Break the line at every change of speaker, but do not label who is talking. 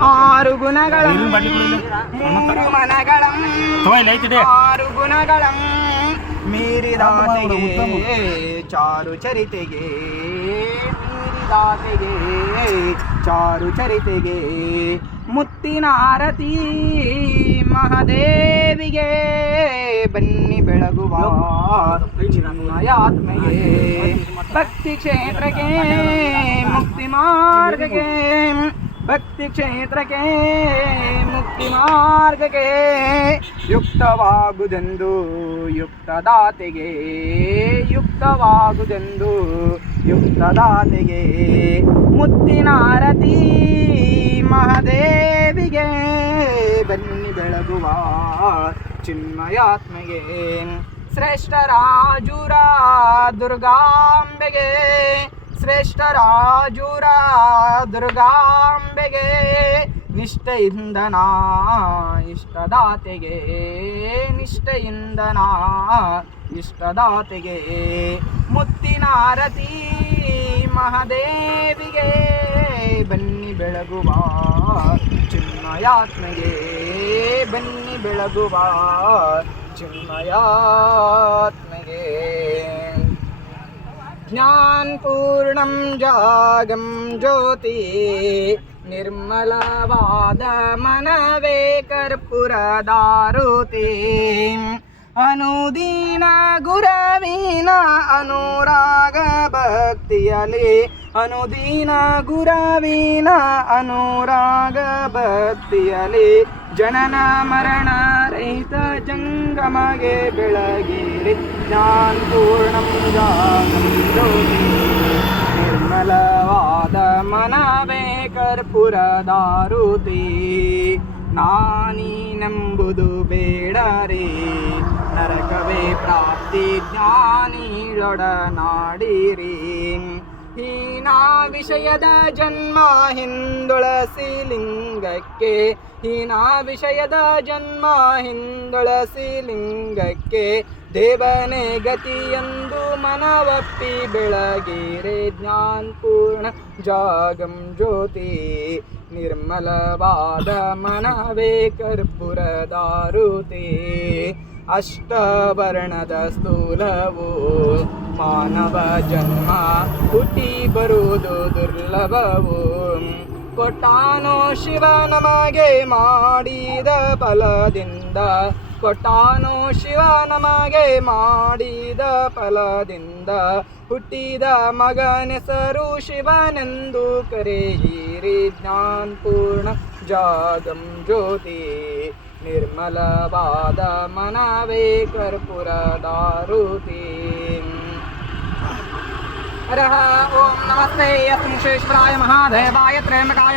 ಆರು ಗುಣಗಳ. ಮೂರು ಮನಗಳ ಆರು ಗುಣಗಳ ಮೀರಿದಾತೆಗೆ ಚಾರು ಚರಿತೆಗೆ ಮೀರಿದಾತೆಗೆ ಚಾರು ಚರಿತೆಗೆ ಮುತ್ತಿನ ಆರತಿ ಮಹಾದೇವಿಗೆ ಬನ್ನಿ ಬೆಳಗುವ ಆತ್ಮೆಗೆ. ಭಕ್ತಿ ಕ್ಷೇತ್ರಕ್ಕೆ ಮುಕ್ತಿ ಮಾರ್ಗಕ್ಕೆ ಭಕ್ತಿ ಕ್ಷೇತ್ರಕ್ಕೆ ಮುಕ್ತಿ ಮಾರ್ಗಕ್ಕೆ ಯುಕ್ತವಾಗುದೆಂದು, ಯುಕ್ತದಾತೆಗೆ ಯುಕ್ತವಾಗುದೆಂದು, ಯುಕ್ತದಾತೆಗೆ ಮುತ್ತಿನ ಆರತಿ ಮಹಾದೇವಿಗೆ ಬನ್ನಿ ಬೆಳಗುವ ಚಿನ್ಮಯಾತ್ಮೆಗೆ, ಶ್ರೇಷ್ಠ ರಾಜುರ ದುರ್ಗಾಂಬೆಗೆ ಶ್ರೇಷ್ಠ ರಾಜುರ ದುರ್ಗಾಂಬೆಗೆ, ನಿಷ್ಠೆಯಿಂದನ, ಇಷ್ಟದಾತೆಗೆ ನಿಷ್ಠೆಯಿಂದನ, ಇಷ್ಟದಾತೆಗೆ. ಮುತ್ತಿನಾರತಿ ಮಹಾದೇವಿಗೆ, ಬನ್ನಿ ಬೆಳಗುವ ಚಿನ್ಮಯಾತ್ಮೆಗೆ, ಬನ್ನಿ ಬೆಳಗುವ ಚಿನ್ಮಯಾತ್ಮೆಗೆ. ज्ञानपूर्णं जागं ज्योति निर्मलवादमनवे कर्पुरदारुति अनुदीन गुरवीन अनुरागभक्तियले अनुदीना गुरवीना अनुरागभक्तियले जनन मरणरहित जङ्ग ಜಂಗಮಗೆ ಬೆಳಗಿರಿ. ಜ್ಞಾನ ಪೂರ್ಣಂ ನಿರ್ಮಲವಾದ ಮನವೇ ನಾನೀ ನಾನೀನೆಂಬುದು ಬೇಡರಿ. ನರಕವೇ ಪ್ರಾಪ್ತಿ ಜ್ಞಾನಿಯೊಡನಾಡಿರಿ. ಹೀನ ವಿಷಯದ ಜನ್ಮ ಹಿಂದುಳಸಿ ಲಿಂಗಕ್ಕೆ. ಹೀನ ವಿಷಯದ ಜನ್ಮ ಹಿಂದುಳಸಿ ಲಿಂಗಕ್ಕೆ. ದೇವನೇ ಗತಿಯಂದು ಮನವಪ್ಪಿ ಬೆಳಗಿರೆ ಜ್ಞಾನ್ಪೂರ್ಣ ಜಾಗಂ ಜ್ಯೋತಿ. ನಿರ್ಮಲವಾದ ಮನವೇ ಕರ್ಪುರದಾರುತಿ ಅಷ್ಟವರ್ಣದ ಸ್ಥೂಲವು ಮಾನವ ಜನ್ಮ ಹುಟ್ಟಿ ಬರುವುದು ದುರ್ಲಭವು. ಕೊಟ್ಟಾನೋ ಶಿವ ನಮಗೆ ಮಾಡಿದ ಫಲದಿಂದ. ಕೊಟ್ಟಾನೋ ಶಿವ ನಮಗೆ ಮಾಡಿದ ಫಲದಿಂದ. ಹುಟ್ಟಿದ ಮಗನೆಸರು ಶಿವನೆಂದು ಕರೆಯಿರಿ. ಜ್ಞಾನಪೂರ್ಣ ಜಾಗಂ ಜ್ಯೋತಿ. ನಿರ್ಮಲವಾದ ಮನವೇ ಕರ್ಪುರದಾರುತಿ. हरः ओम नमस्ते यत् मुषेश्वराय महादेवाय त्रयम्बकाय